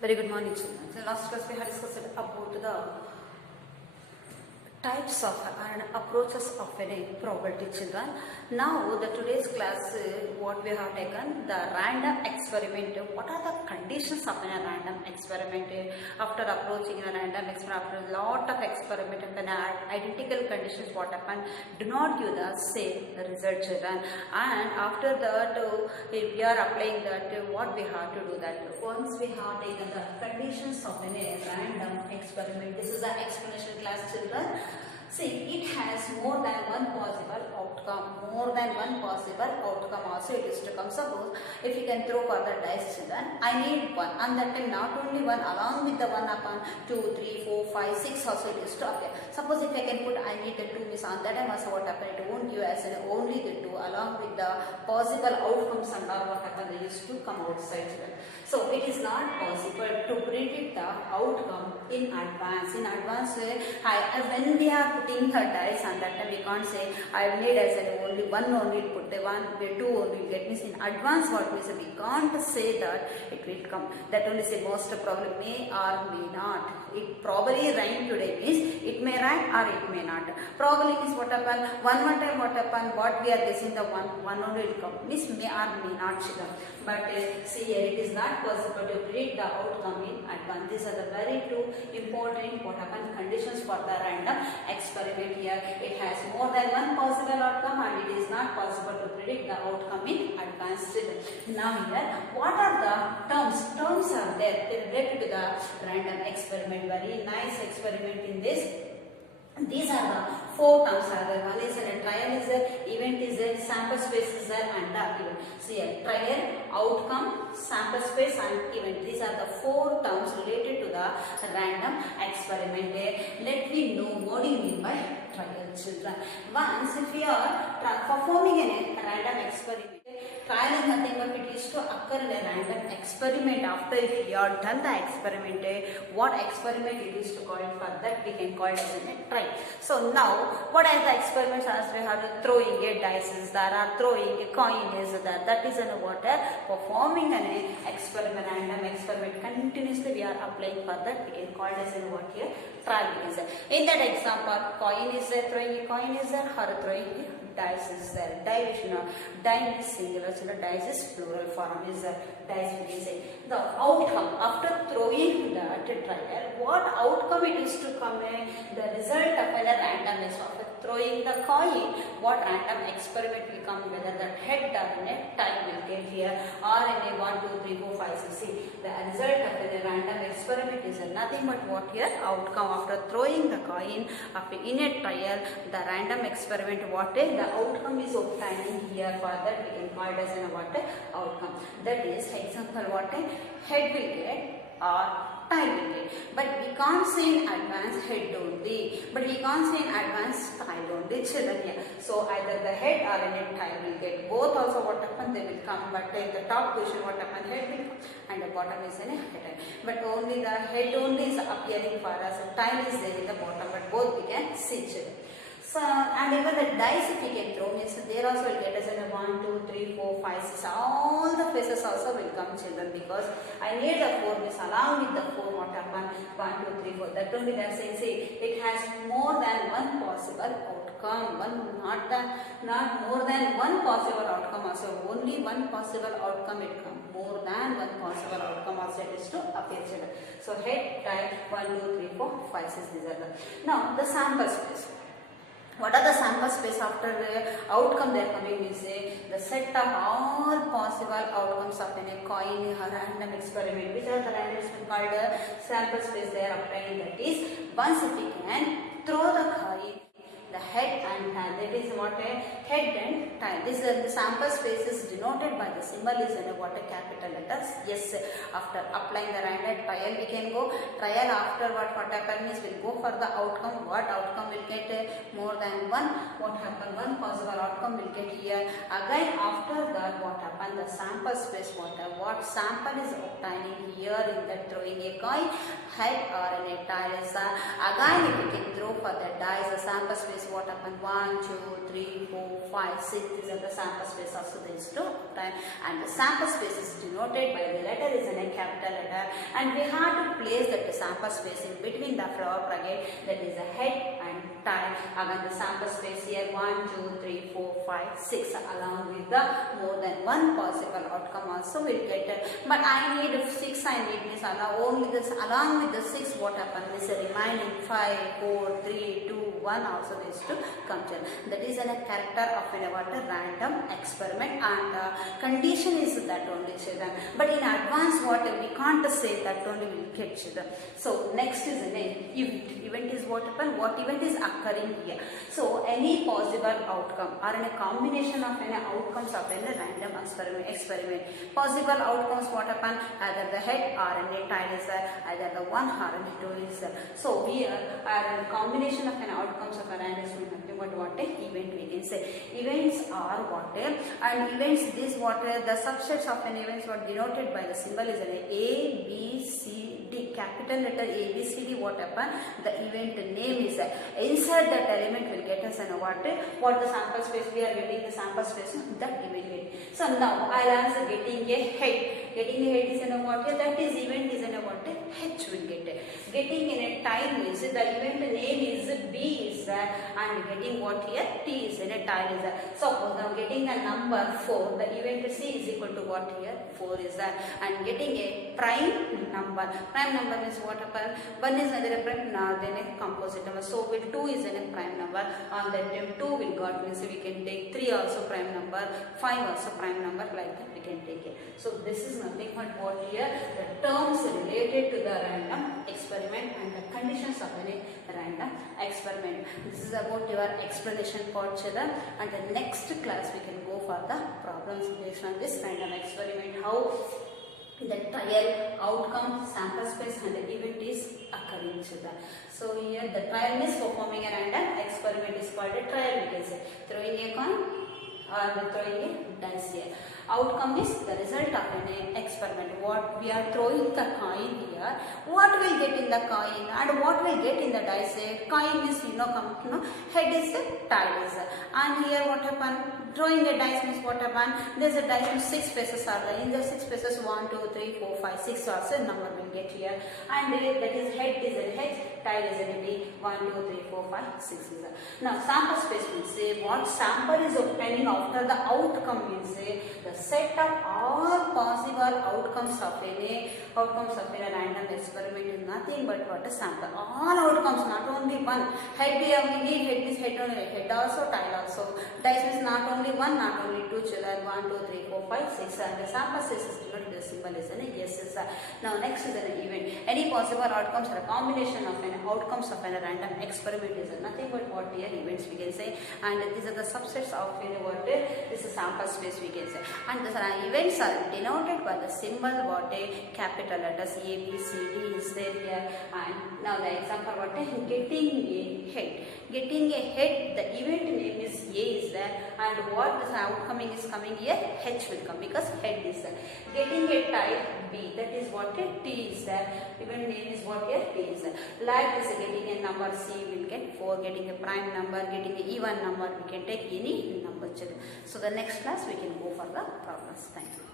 Very good morning, children. So last class we had discussed about the types of and approaches of any probability, children. Now the today's class what we have taken the random experiment. What are the conditions of a random experiment? After approaching a random experiment, after a lot of experiment and identical conditions, what happened? Do not give the same result, children. And after that if we are applying that, what we have to do that once we have taken the conditions of a random experiment. This is the explanation class, children. See, it has more than one possible outcome. More than one possible outcome also it is to come. Suppose if you can throw for the dice, children, I need one, and that time not only one, along with the one upon 2, 3, 4, 5, 6 also it is to appear. Suppose if I can put I need the 2 means on that time also what happened? It won't give as only the 2 along with the possible outcomes and all what happened they used to come outside, children. So it is not possible to predict the outcome in advance. In advance, when we are putting the dice and that time we can't say I need as only one only put the one, two only get means in advance what means we can't say that it will come. That only say most probably may or may not. It probably rain today means it may rain or it may not. Probably means what happened one time what happened what we are guessing the one only will come means may or may not, children. But see here it is not possible to predict the outcome in advance. These are the very two important what happened conditions for the random experiment here. It has more than one possible outcome and it is not possible to predict the outcome in advance. Now here what are the terms? Terms are there related to the random experiment. Very nice experiment in this. These are the four terms are there. One is a trial is there, event is there, sample space is there, and the event. So here trial, outcome, sample space and event. These are the four terms related to the random experiment. Let me know what do you mean by trial, children. Once if we are performing a random experiment, trial is nothing but it is to occur in a random experiment. After if you are done the experiment, what experiment it is to call it, for that we can call it as a trial. So now what are the experiments? As we have throwing a dice, there are throwing a coin is there. That is an water performing an experiment, random experiment continuously we are applying for that. We can call it as in what here trial is there. In that example, coin is there, throwing a coin is there, or throwing a dice is there. Division of die is singular, so the dice is plural form is dice we can say. The outcome after throwing the trial, what outcome it is to come in? The result of a random is after throwing the coin, what random experiment will come, whether the head or in a tie will get here or in a 1, 2, 3, 4, 5, 6. See, the result of a random experiment is nothing but what here outcome after throwing the coin after in a trial, the random experiment what is the outcome is obtaining here. For that we can call it as an what outcome. That is example what head will get or tail will get. But we can't say in advance head only. But we can't say in advance tail only, children here. So either the head or in a tail will get. Both also what happen they will come. But in the top position what happen head will come and the bottom is in a head. But only the head only is appearing for us. Tail is there in the bottom. But both we can see, children. So, and even the dice if we can throw means there also will get us in a 1, 2, 3, 4, 5, 6. All the faces also will come, children, because I need the 4 means along with the 4 what happen 1, 2, 3, 4. That only they are saying see it has more than one possible outcome. Not more than one possible outcome also. Only one possible outcome it come. More than one possible outcome also it is to appear, children. So head, tail, 1, 2, 3, 4, 5, 6. These are the now the sample space. What are the sample space after the outcome they are coming is the set of all possible outcomes of a coin or random experiment. Which are the random experiment called sample space they are applying. That is once if we can throw the coin, the head and tail, that is what a head and tail. This is the sample space is denoted by the symbol is in what a capital letters. Yes, after applying the random trial we can go trial. After what happen is we'll go for the outcome. What outcome will get more than one. What happen? One possible outcome will get here. Again after that what happen? The sample space what sample is obtaining here in that throwing a coin, head or in a tail is again if we can throw for the dice, the sample space space what happened 1 2 3 4 5 6 these are the sample space also there is no time, and the sample space is denoted by the letter is in a capital letter, and we have to place that sample space in between the flower bracket, that is a head and tail. Again the sample space here 1 2 3 4 5 6 along with the more than one possible outcome also will get it. But I need 6, I need this only this along with the 6 what happened is a remaining 5 4 3 2 1 also is to come to. That is a character of a random experiment, and condition is that only children, but in advance what we can't say that only will get children. So next is an event is what happened, what event is occurring here. So any possible outcome or in a combination of any outcomes of any random experiment. Possible outcomes what happen, either the head or any tail is there, either the 1 or any 2 is there. So here are a combination of an outcomes of a random experiment, but what a event we can say. Events are what a, and events this what a, the subsets of an events were denoted by the symbol is an A B C D, capital letter A B C D. What happen, the event name is inside that element will get us an what the sample space we are getting, the sample space that event get. So now I'll answer getting a head. Getting a head is in a what, that is event is in a what, H will get it. Getting in a time means the event name is B is there, and getting what here T is in a tile is there. Suppose now getting a number 4, the event C is equal to what here 4 is there, and getting a prime number. Prime number means what happen, 1 is another prime, then a composite number. So with 2 is in a prime number, on that time 2 will got means we can take 3 also prime number, 5 also prime number, like that we can take it. So this is nothing but what here the terms related to the random experiment and the conditions of a random experiment. This is about your explanation part children, and the next class we can go for the problems based on this random experiment, how the trial outcome, sample space and the event is occurring children. So here the trial is performing a random experiment is called a trial, we can say throwing a coin or throwing a dice here. Outcome is the result of an experiment. What we are throwing the coin here, what will get in the coin and what will get in the dice. Coin is head is tail is, and here what happen, throwing a dice means what happen, there is a dice means 6 faces are there, in the 6 faces 1 2 3 4 5 6 also number will get here, and that is head is a head, tail is a D, 1 2 3 4 5 6 is there. Now sample space means say what sample is obtaining after the outcome means say the set of all possible outcomes of a random experiment is nothing but what a sample. All outcomes, not only one. Head we need head means head only, head also, tail also. Dice means not only one, not only two children, 1 2 3 4 5 6, and the sample space is given to the symbol is an yes is. Now next is an event. Any possible outcomes or a combination of an outcomes of a random experiment is nothing but what here events we can say, and these are the subsets of what this is sample space we can say, and the events are denoted by the symbol what a capital letters A B C D is there here. And now the example what getting a head. Getting a head, the event name is A is there, and what the outcome is coming here H will come because head is there. Getting a tail B, that is what a T is there, event name is what here T is there. Like this, getting a number C will get 4, getting a prime number, getting a even number, we can take any number children. So the next class we can go for the problems. Thank you.